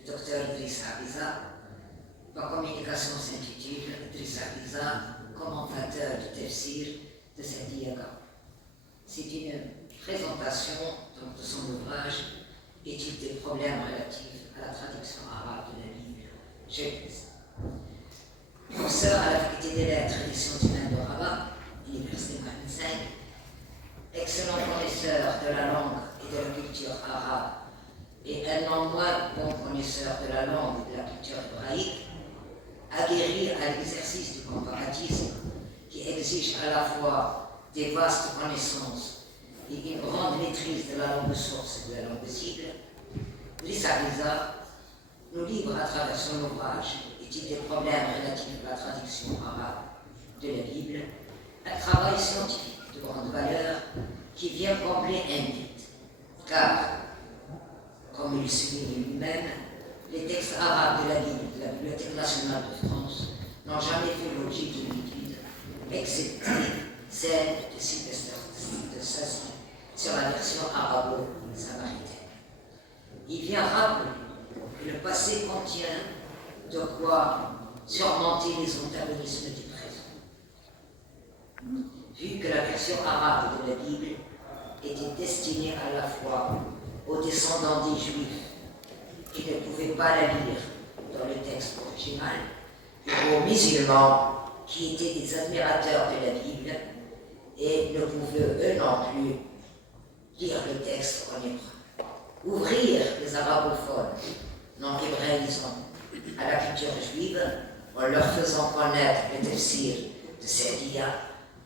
le docteur Idriss Hafiza. Ma communication s'intitule Idriss Hafiza, commentateur du tafsir de Sadi Aga. C'est une présentation de son ouvrage Étude des problèmes relatifs à la traduction arabe de la Bible. Professeur à la faculté des lettres et des sciences humaines de Rabat, Université Mohamed V, excellent connaisseur de la langue et de la culture arabe, et un non moins bon connaisseur de la langue et de la culture hébraïque, aguerri à l'exercice du comparatisme qui exige à la fois des vastes connaissances et une grande maîtrise de la langue source et de la langue cible, Idriss Hafiza nous livre à travers son ouvrage Étude des problèmes relatifs à la traduction arabe de la Bible un travail scientifique de grande valeur qui vient combler un vide, car, comme il le souligne lui-même, les textes arabes de la Bible de la Bibliothèque nationale de France n'ont jamais fait l'objet d'une étude, excepté celle de Sylvester de Sazi sur la version arabo-samaritaine. Il vient rappeler que le passé contient de quoi surmonter les antagonismes du présent. Vu que la version arabe de la Bible était destinée à la fois aux descendants des Juifs qui ne pouvaient pas la lire dans le texte original, et aux musulmans qui étaient des admirateurs de la Bible et ne pouvaient eux non plus lire le texte en hébreu. Ouvrir les arabophones non hébraïsants à la culture juive en leur faisant connaître le tafsir de Sa'diya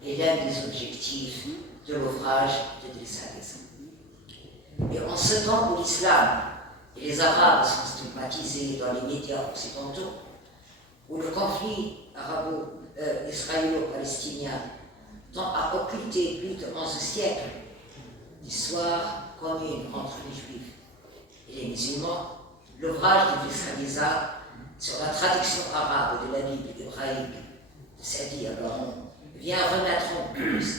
est l'un des objectifs de l'ouvrage d'Idriss Hafiza. Et en ce temps où l'islam et les Arabes sont stigmatisés dans les médias occidentaux, où le conflit arabo-israélo-palestinien tend à occulter plus de 11 siècles d'histoire commune entre les Juifs et les musulmans, l'ouvrage d'Idriss Hafiza sur la traduction arabe de la Bible hébraïque de Sadi Agaron vient remettre en cause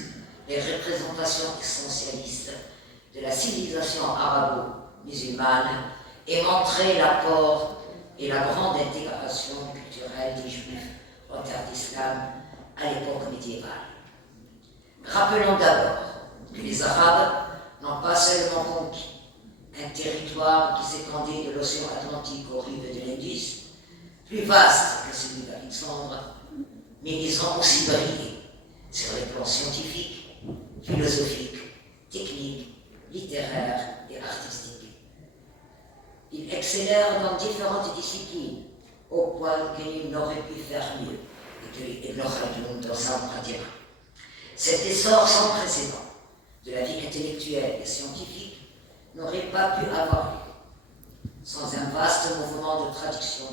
les représentations essentialistes de la civilisation arabo-musulmane et montrer l'apport et la grande intégration culturelle des Juifs en terre d'islam à l'époque médiévale. Rappelons d'abord que les Arabes n'ont pas seulement conquis un territoire qui s'étendait de l'océan Atlantique aux rives de l'Indus, plus vaste que celui d'Alexandre, mais ils ont aussi brillé sur les plans scientifiques, philosophiques, techniques, littéraires et artistiques. Ils excellèrent dans différentes disciplines, au point qu'ils n'auraient pu faire mieux, et que Ibn Khaldun dans sa pratique. Cet essor sans précédent de la vie intellectuelle et scientifique n'aurait pas pu avoir lieu sans un vaste mouvement de traduction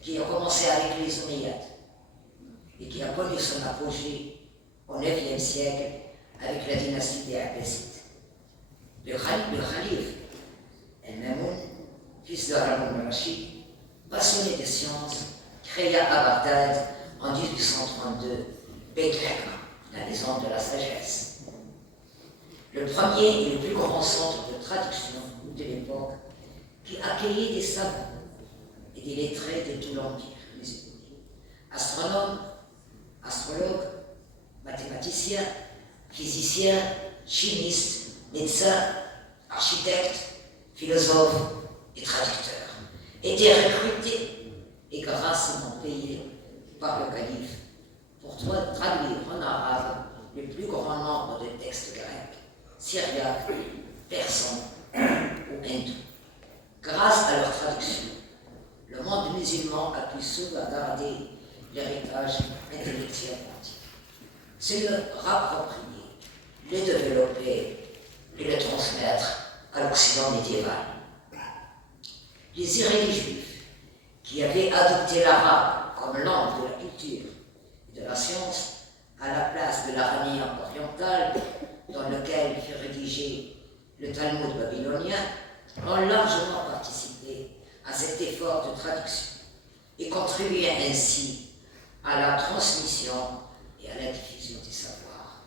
qui a commencé avec les Omeyyades et qui a connu son apogée au IXe siècle avec la dynastie des Abbassides. Le Khalif El-Mamoun, fils de Haroun al-Rachid, passionné de sciences, créa à Bagdad en 1832 Beit al-Hikma, la maison de la sagesse. Le premier et le plus grand centre de traduction de l'époque qui accueillait des savants et des lettrés de tout l'Empire musulman. Astronomes, astrologues, mathématiciens, physiciens, chimistes, médecins, architectes, philosophes et traducteurs étaient recrutés et grassement payés par le calife pour traduire en arabe le plus grand nombre de textes grecs, syriaques, persans ou hindous. Grâce à leur traduction, le monde musulman a pu sauvegarder l'héritage intellectuel antique, se le rapproprier, le développer et le transmettre à l'Occident médiéval. Les érudits juifs, qui avaient adopté l'arabe comme langue de la culture et de la science, à la place de l'araméen oriental, dans lequel fut rédigé le Talmud babylonien, ont largement participé à cet effort de traduction et contribué ainsi à la transmission et à la diffusion des savoirs.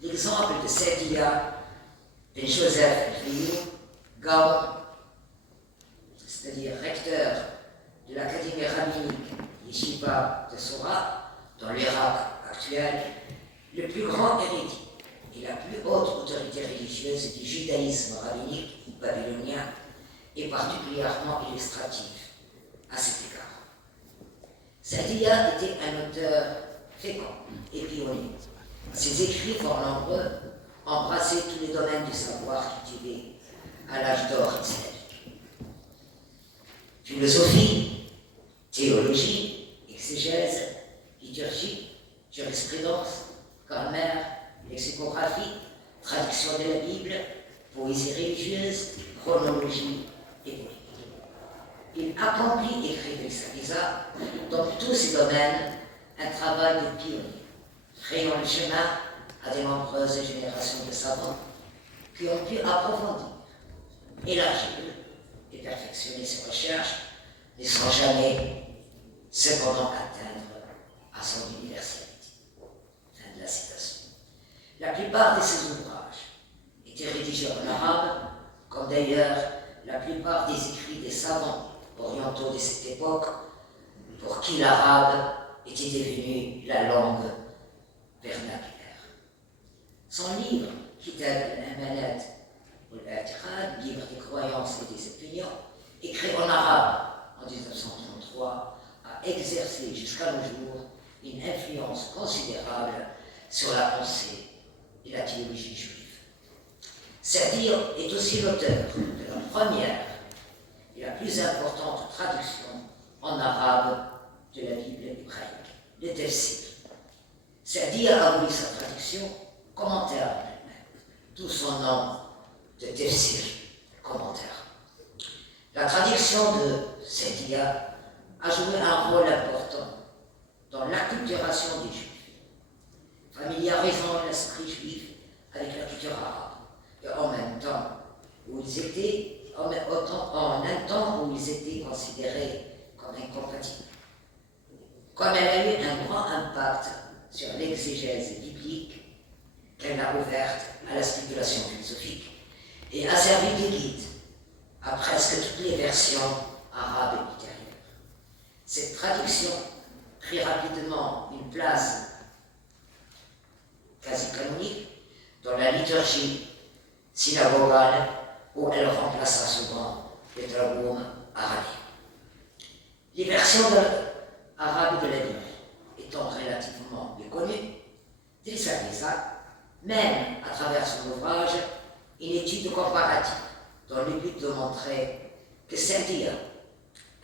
L'exemple de Sa'diya, de Joseph Rioux, Gaon, c'est-à-dire recteur de l'Académie rabbinique Yeshiva de Sora, dans l'Irak actuel, le plus grand érudit et la plus haute autorité religieuse du judaïsme rabbinique babylonien, est particulièrement illustratif à cet égard. Saadia était un auteur fécond et pionnier. Ses écrits fort nombreux embrassaient tous les domaines du savoir cultivé à l'âge d'or islamique. Philosophie, théologie, exégèse, liturgie, jurisprudence, grammaire, lexicographie, traduction de la Bible, poésie religieuse, chronologie et poétique. Il accomplit, écrit Elsa, dans tous ces domaines, un travail de pionnier, frayant le chemin à de nombreuses générations de savants qui ont pu approfondir, élargir et perfectionner ses recherches, ne sans jamais cependant atteindre à son universalité. Fin de la citation. La plupart de ses ouvrages étaient rédigés en arabe, comme d'ailleurs la plupart des écrits des savants orientaux de cette époque, pour qui l'arabe était devenu la langue vernaculaire. Son livre, Kitab al-Amanat ou al-I'tiqad, livre des croyances et des opinions, écrit en arabe en 1933, a exercé jusqu'à nos jours une influence considérable sur la pensée et la théologie juive. Saadia est aussi l'auteur de la première et la plus importante traduction en arabe de la Bible hébraïque, le Tafsir. Saadia a voulu sa traduction commentaire en elle-même, d'où son nom de Tafsir, commentaire. La traduction de Saadia a joué un rôle important dans l'acculturation des Juifs, familiarisant l'esprit juif avec la culture arabe, et en même temps où ils étaient en un temps où ils étaient considérés comme incompatibles. Comme elle a eu un grand impact sur l'exégèse biblique, qu'elle a ouverte à la spéculation philosophique et a servi de guide à presque toutes les versions arabes et ultérieures. Cette traduction prit rapidement une place quasi canonique dans la liturgie synagogale, où elle remplaça souvent les Targum arabe. Les versions arabes de la Bible étant relativement méconnues, Elsa, même à travers son ouvrage, une étude comparative dans le but de montrer que Saadia,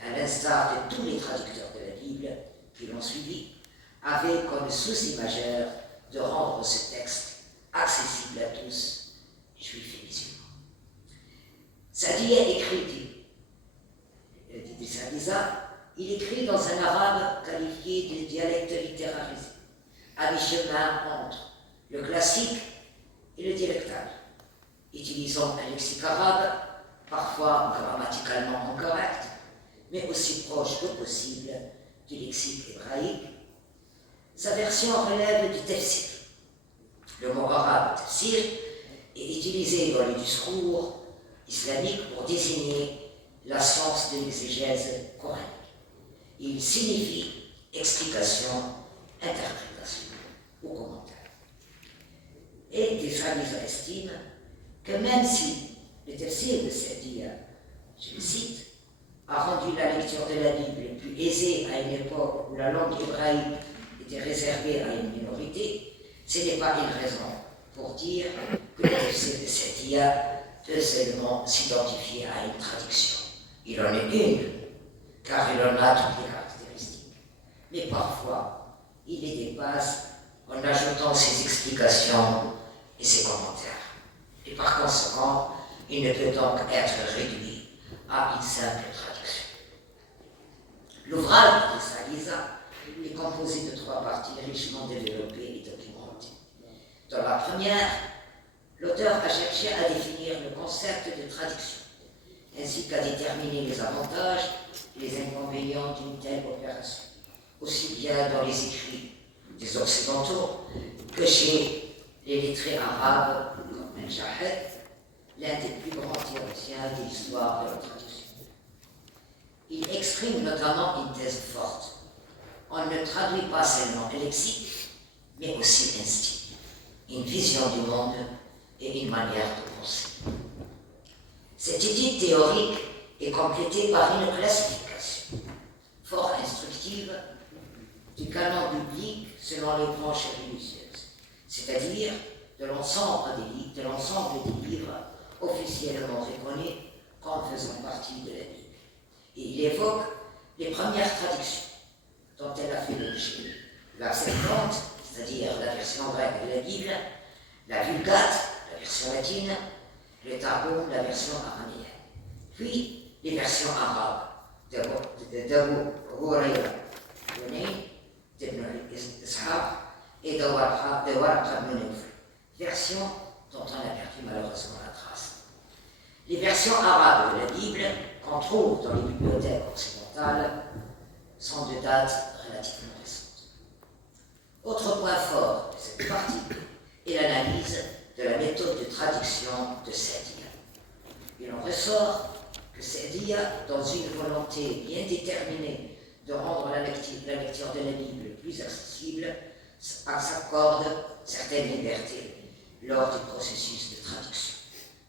à l'instar de tous les traducteurs de la Bible qui l'ont suivi, avait comme souci majeur de rendre ce texte accessible à tous, juifs et musulmans. Saadia écrit, dit Saadia, il écrit dans un arabe qualifié de dialecte littérarisé, à mi-chemin entre le classique et le dialectal, utilisant un lexique arabe, parfois grammaticalement incorrect, mais aussi proche que possible du lexique hébraïque. Sa version relève du tafsir. Le mot arabe tafsir est utilisé dans les discours islamiques pour désigner la science de l'exégèse coranique. Il signifie explication, interprétation ou commentaire. Et Dessalines estime que même si le tafsir de Saadia, je le cite, a rendu la lecture de la Bible plus aisée à une époque où la langue hébraïque était réservée à une minorité, ce n'est pas une raison pour dire que le tafsir de Saadia peut seulement s'identifier à une traduction. Il en est une, car il en a toutes les caractéristiques. Mais parfois, il les dépasse en ajoutant ses explications et ses commentaires. Et par conséquent, il ne peut donc être réduit à une simple traduction. L'ouvrage de Saadia est composé de 3 parties richement développées et documentées. Dans la première, l'auteur a cherché à définir le concept de traduction, ainsi qu'à déterminer les avantages et les inconvénients d'une telle opération, aussi bien dans les écrits des Occidentaux que chez les lettrés arabes comme Al-Jahed, l'un des plus grands théologiens de l'histoire de la traduction. exprime notamment une thèse forte. On ne traduit pas seulement un lexique, mais aussi un style, une vision du monde et une manière de penser. Cette idée théorique est complétée par une classification fort instructive du canon biblique selon les branches religieuses, c'est-à-dire de l'ensemble des livres officiellement reconnus comme faisant partie de la Bible. Et il évoque les premières traductions dont elle a fait l'objet: la Septante, c'est-à-dire la version grecque de la Bible, la Vulgate, la version latine, le Targum, la version araméenne, puis les versions arabes d'Abu Hurayra, d'Ibn Ishaq et de Warqa ibn Nawfal, version dont on a perdu malheureusement la trace. Les versions arabes de la Bible qu'on trouve dans les bibliothèques occidentales sont de date relativement récente. Autre point fort de cette partie est l'analyse de la méthode de traduction de Sa'diyya. Il en ressort que Sa'diyya, dans une volonté bien déterminée de rendre la lecture de la Bible plus accessible, s'accorde certaines libertés lors du processus de traduction,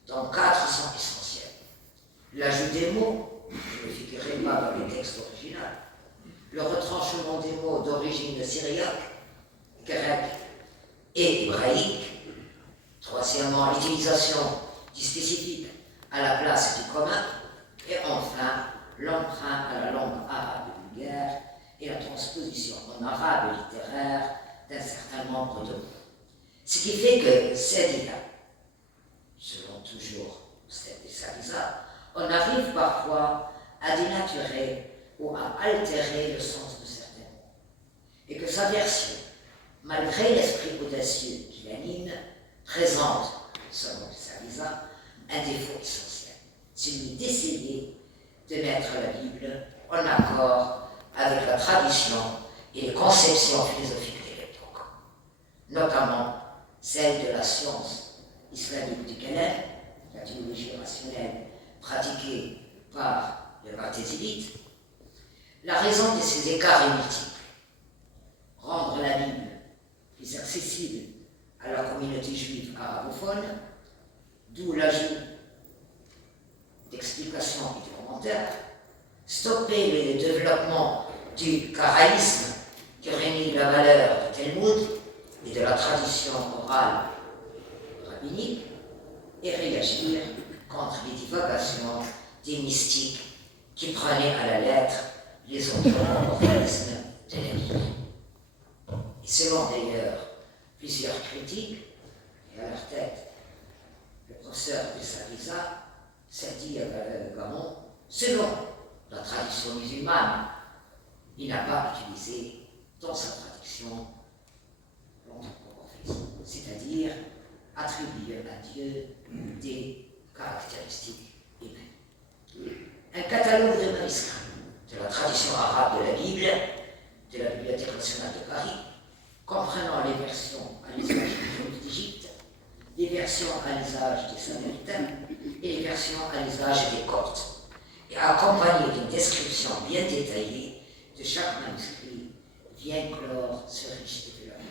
dont 4 sont essentiels. L'ajout des mots, qui ne figuraient pas dans le texte original, le retranchement des mots d'origine syriaque, grecque et hébraïque. Troisièmement, l'utilisation du spécifique à la place du commun. Et enfin, l'emprunt à la langue arabe vulgaire et la transposition en arabe littéraire d'un certain nombre de mots. Ce qui fait que Sa'diyya, selon toujours Steph de Salisa, on arrive parfois à dénaturer ou à altérer le sens de certains mots. Et que sa version, malgré l'esprit audacieux qui l'anime, présente, selon Salisa, un défaut essentiel, celui d'essayer de mettre la Bible en accord avec la tradition et les conceptions philosophiques de l'époque, notamment celle de la science islamique du kalam, la théologie rationnelle pratiquée par les Mu'tazilites. La raison de ces écarts est multiple. Rendre la Bible plus accessible à la communauté juive arabophone, d'où l'ajout d'explications et de commentaires, stopper le développement du karaïsme qui renie la valeur du Talmud et de la tradition orale rabbinique, et réagir contre les divagations des mystiques qui prenaient à la lettre les autres moralismes de la Bible. Et selon d'ailleurs plusieurs critiques, et à leur tête le professeur de Salisa, Sa'diyya Gamon, selon la tradition musulmane, il n'a pas utilisé dans sa traduction l'anthropomorphisme, c'est-à-dire attribuer à Dieu des caractéristiques humaines. Un catalogue de manuscrits de la tradition arabe de la Bible, de la Bibliothèque nationale de Paris, comprenant les versions à l'usage d'Égypte, les versions à l'usage des Samaritains et les versions à l'usage des Coptes, et accompagné d'une description bien détaillée de chaque manuscrit, vient clore ce riche développement.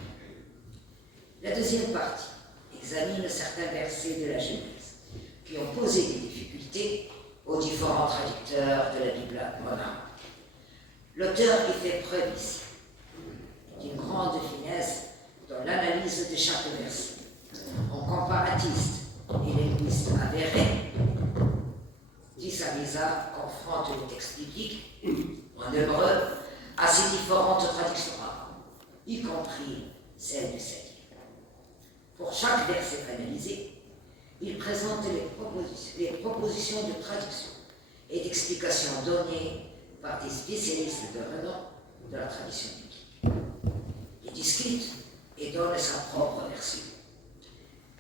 La deuxième partie examine certains versets de la Genèse qui ont posé des difficultés aux différents traducteurs de la Bible moderne. L'auteur y fait preuve ici d'une grande finesse dans l'analyse de chaque verset. En comparatiste et linguiste avéré, Salisa confronte le texte biblique en hébreu à ces différentes traductions arabes, y compris celle de Sa'diyya. Pour chaque verset analysé, il présente les propositions de traduction et d'explication données par des spécialistes de renom de la tradition biblique. Il discute et donne sa propre version.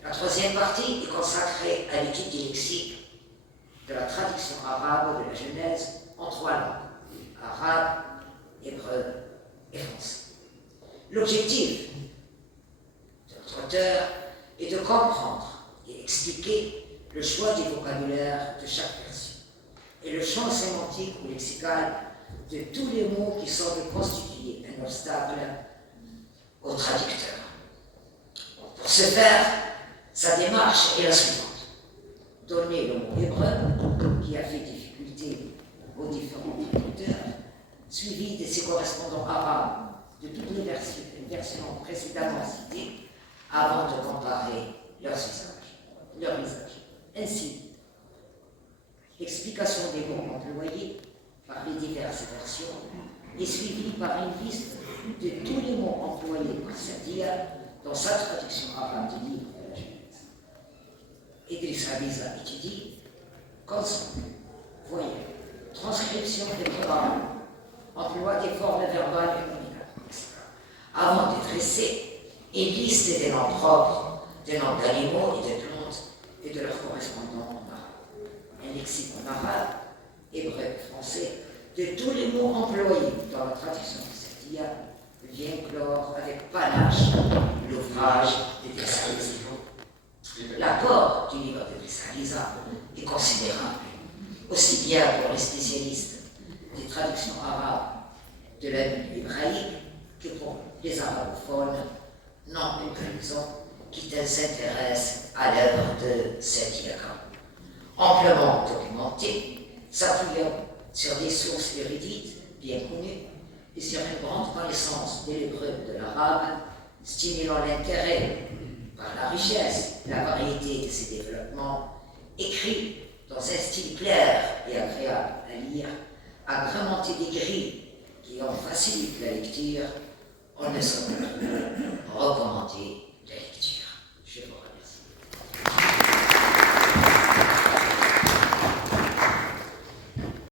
La troisième partie est consacrée à l'étude du lexique de la traduction arabe de la Genèse en 3 langues, arabe, hébreu et français. L'objectif de notre auteur est de comprendre et expliquer le choix du vocabulaire de chaque version et le champ sémantique ou lexical de tous les mots qui semblent constituer un obstacle au traducteur. Pour ce faire, sa démarche est la suivante. Donner le mot hébreu, qui a fait difficulté aux différents traducteurs, suivi de ses correspondants arabes de toutes les versions précédemment citées, avant de comparer leur usage. Ainsi, l'explication des mots employés par les diverses versions est suivie par une liste de tous les mots employés par Sa'dia dans sa traduction arabe du livre de la Genèse. Idriss Abiza étudie consomme, voyez, transcription des programmes, emploi des formes verbales et nominales, etc. Avant de dresser une liste des noms propres, des noms d'animaux et de plantes et de leurs correspondants en arabe. Un lexicon arabe, hébreu et français, de tous les mots employés dans la traduction de Sa'dia vient clore avec panache l'ouvrage de Dessaliza. L'apport du livre de Dessaliza est considérable, aussi bien pour les spécialistes des traductions arabes de la Bible hébraïque que pour les arabophones non cultisants qui s'intéressent à l'œuvre de Sa'dia. Amplement documenté, s'appuyant sur des sources érudites bien connues et sur une grande connaissance de l'hébreu de l'arabe, stimulant l'intérêt par la richesse et la variété de ses développements, écrit dans un style clair et agréable à lire, agrémenté des grilles qui en facilitent la lecture, on ne saurait plus recommander